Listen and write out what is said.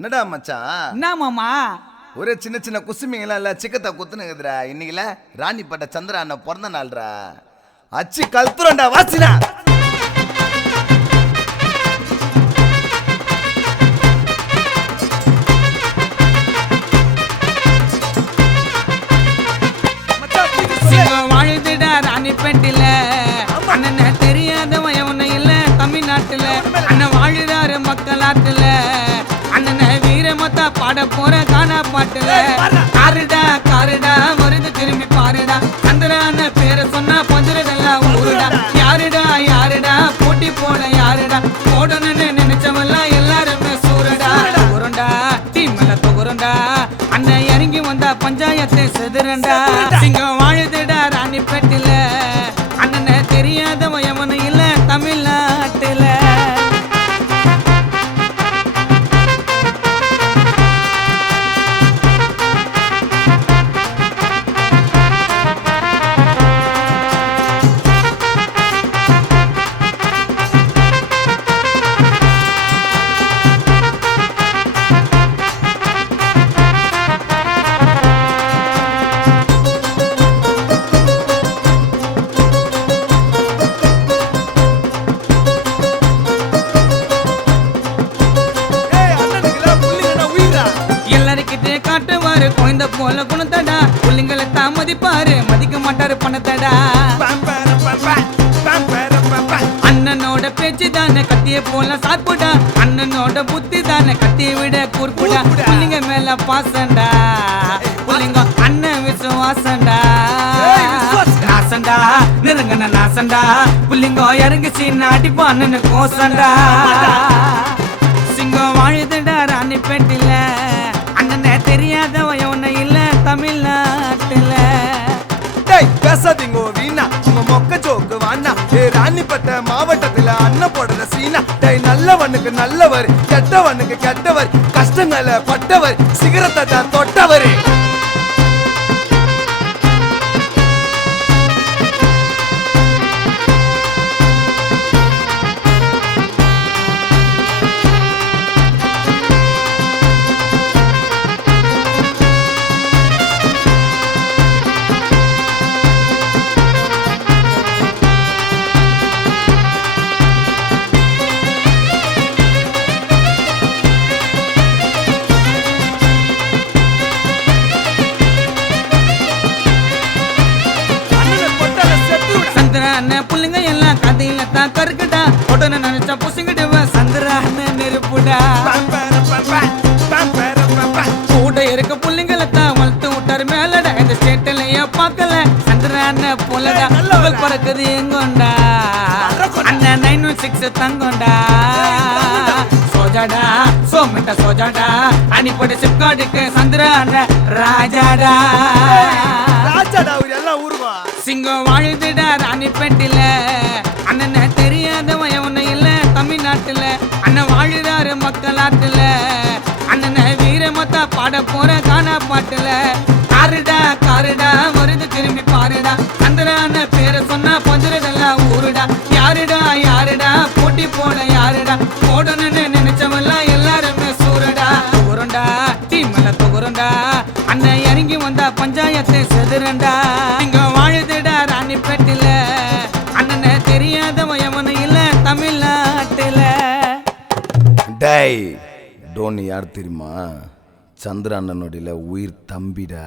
என்னடா மச்சான்? என்ன மாமா? ஒரே சின்ன சின்ன குசுமிங்கெல்லாம் இல்ல, சிக்கத்தை குத்துனுக்குதுடா. இன்னைக்குல ராணிப்பட்ட சந்திர அண்ணன் பிறந்த நாள்ரா. அச்சு கல்துரண்டா வாசினா. வாழ்ந்துடா ராணிப்பேட்டில அண்ணன் தெரியாதவன் எவனும் இல்ல தமிழ்நாட்டுல. அண்ணன் வாழுறாரு மக்களாட்டுல. அண்ணன் வீரமத்தா பாட போற காணா பாட்டுல. காருடா காருடா வருது திரும்பி பாருடா. சந்திரான பேரை சொன்னா பஞ்சுரதெல்லாம் ஊருடா. யாருடா யாருடா போட்டி போட யாருடா போடணும்னு நினைச்சவெல்லாம் எல்லாருமே சூரடா. தொகுரண்டா டீம்ல தொகுரண்டா. அண்ணன் இறங்கி வந்தா பஞ்சாயத்தை செதுரண்டா. சிங்கம் வாழுதுடா ராணிப்பேட்டில. அண்ணனை தெரியாதவன் எவனும் இல்ல தமிழ்நாட்டுல. காட்டுவாரு குழந்தை போல குணத்தடா. புள்ளிங்களை தாமதிப்பாரு மதிக்க மாட்டாரு பணத்தடா. அண்ணனோட பேச்சு தானே கத்திய போல சாப்பிடா. அண்ணனோட புத்தி தானே கத்திய விட கூர்ப்புடா. புள்ளிங்க மேல பாசண்டா. புள்ளிங்க அண்ணன் விசுவாசண்டா. நாசண்டா நெருங்கன நாசண்டா. புள்ளிங்க இறங்கி சீன அடிப்பா அண்ணனு கோசண்டா. சிங்கம் வாழுதுடா ராணிப்பேட்டில. அண்ணனை தெரியாதவன் ஒன்னும் இல்ல தமிழ்நாட்டுல. பேசாதீங்க வீணா, உங்க மொக்க ஜோக்கு வாண்ணா. ராணிப்பட்ட மாவட்டத்துல அண்ணன் போடுற சீனா. நல்லவனுக்கு நல்லவர், கெட்டவனுக்கு கெட்டவர், கஷ்டங்களை பட்டவர், சிகரத்தை தான் தொட்டவர். புள்ளிங்க எல்லாம் கதையில தான் கருக்குடா. உடனே நினைச்சா புசுங்கிடுவ சந்திரான நெருப்புடா. கூட இருக்க புள்ளிங்களை தான் வளர்த்து விட்டாரு மேலடா. இந்த ஸ்டேட்லயே பார்க்கல சந்திரான போலடா. புகழ் பறக்குது எங்கொண்டா. அண்ணன் 916 தங்கொண்டா. சோஜாடா சோமிட்ட சோஜாடா. அணிப்படி சிப்காடுக்கு சந்திரான ராஜாடா. சிங்கம் வாழுதுடா ராணிப்பேட்டில. அண்ணனை தெரியாதவன் எவனும் இல்ல தமிழ்நாட்டுல. அண்ணன் வாழுறாரு மக்களாட்டுல. அண்ணனை வீரமத்தா பாட போற காணா பாட்டுல. காருடா காருடா வருது திரும்பி பாருடா. சந்திரான பேரை சொன்னா பஞ்சுரதெல்லாம் ஊருடா. யாருடா யாருடா போட்டி போட யாருடா போடணும்னு நினைச்சவெல்லாம் எல்லாருமே சூரடா. தொகுரண்டா டீம்ல தொகுரண்டா. அண்ணன் இறங்கி வந்தா பஞ்சாயத்தை செதுரண்டா. இங்க வாழுதுடா ராணிப்பேட்டில. அண்ணனை தெரியாதவன் எவனும் இல்ல தமிழ்நாட்டுல. டேய் டோனி யார் தெரியுமா? சந்திர அண்ணனோட உயிர் தம்பிடா.